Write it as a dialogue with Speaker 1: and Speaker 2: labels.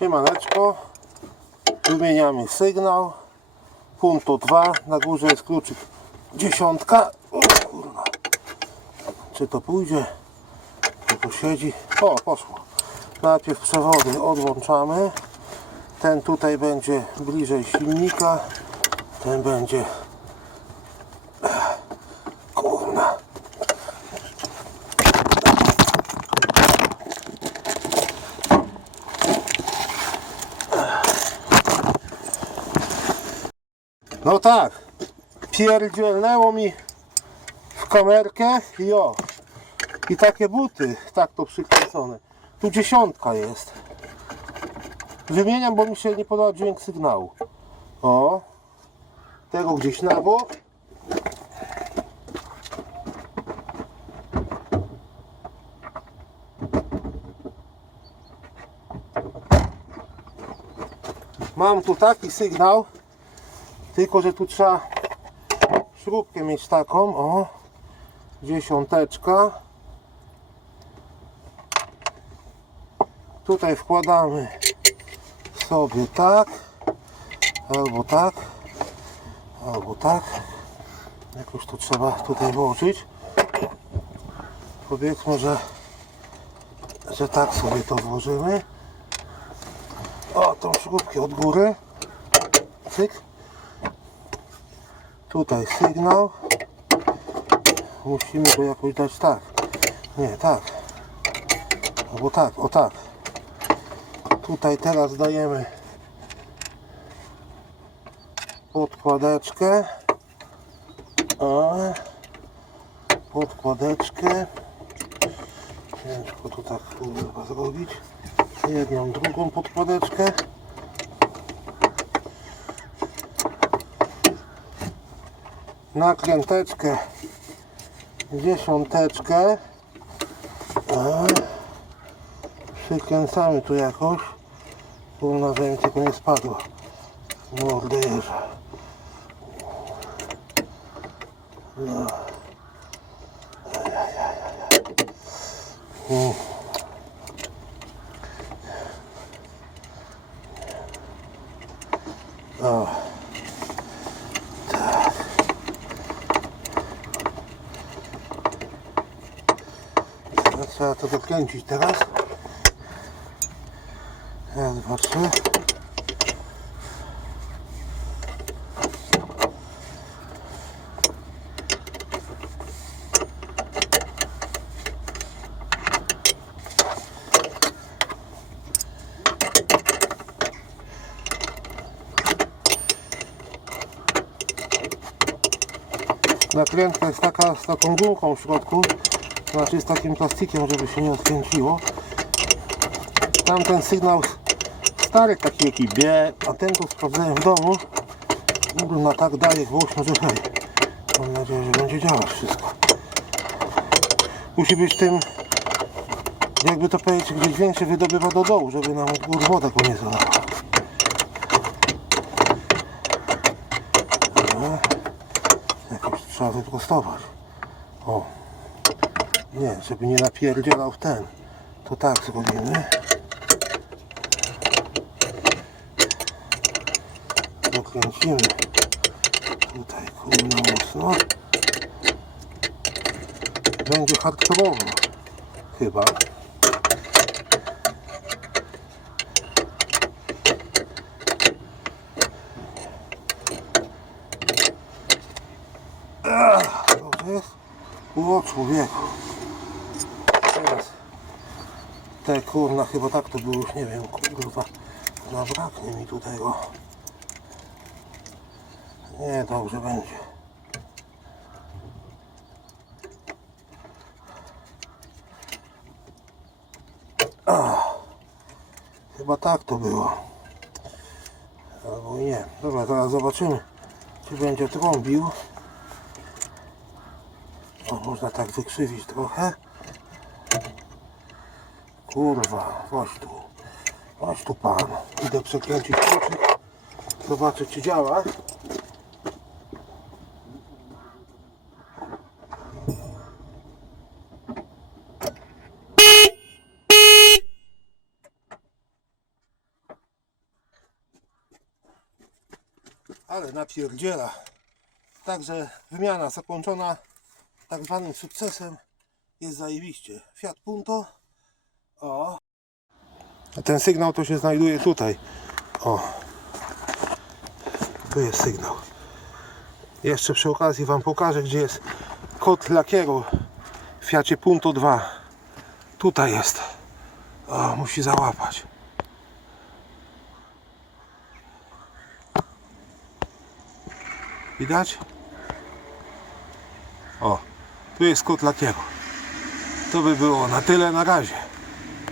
Speaker 1: Siemaneczko. Wymieniamy sygnał. Punto 2. Na górze jest kluczyk dziesiątka. O kurwa. Czy to pójdzie? Czy to siedzi? O, poszło. Najpierw przewody odłączamy. Ten tutaj będzie bliżej silnika. Ten będzie... No tak, pierdzielnęło mi w kamerkę i o. I takie buty, tak to przykręcone. Tu dziesiątka jest. Wymieniam, bo mi się nie podoba dźwięk sygnału. O, tego gdzieś na bok. Mam tu taki sygnał, tylko że tu trzeba śrubkę mieć taką, o, dziesiąteczka. Tutaj wkładamy sobie tak, albo tak, albo tak. Jakoś to trzeba tutaj włożyć. Powiedzmy, że, że tak sobie to włożymy. O, tą śrubkę od góry. Cyk. Tutaj sygnał. Musimy go jakoś dać tak. Nie, tak. Albo tak, o tak. Tutaj teraz dajemy podkładeczkę. O, podkładeczkę. Ciężko to tak kurwa zrobić. Jedną, drugą podkładeczkę. Nakręteczkę. Dziesiąteczkę. Przykręcamy tu jakoś. Kurna, żeby nie spadło. Mordę jeża. No. Mm. Trzeba to dokręcić teraz. Raz, dwa, trzy. Nakrętka jest taka z taką gumką w środku, znaczy z takim plastikiem, żeby się nie odkręciło. Tamten sygnał stary taki jaki bie, a ten to sprawdzałem w domu. Kurna tak daje głośno, że hej. Mam nadzieję, że będzie działać wszystko. Musi być tym, jakby to powiedzieć, gdzieś większy wydobywa do dołu, żeby nam od góry woda go nie zalała. Jakoś trzeba wyprostować. O. Nie, żeby nie napierdzielał w ten. To tak zrobimy. Dokręcimy. Tutaj kurna mocno. Będzie hardkorowo. Chyba. Dobrze jest? O. Teraz te kurna chyba tak to było już nie wiem kurwa. Zabraknie mi tutaj o. Nie, dobrze będzie. A, chyba tak to było. Albo nie. Dobra, teraz zobaczymy, czy będzie trąbił. O, można tak wykrzywić trochę. Kurwa, chodź tu. Chodź tu pan. Idę przekręcić kluczyk. Zobaczę czy działa. Ale napierdziela. Także wymiana zakończona tak zwanym sukcesem jest zajebiście. Fiat Punto o. Ten sygnał to się znajduje tutaj. O. Tu jest sygnał. Jeszcze przy okazji Wam pokażę, gdzie jest kod lakieru w Fiacie Punto 2. Tutaj jest. O, musi załapać. Widać? O, tu jest kod lakieru. To by było na tyle na razie.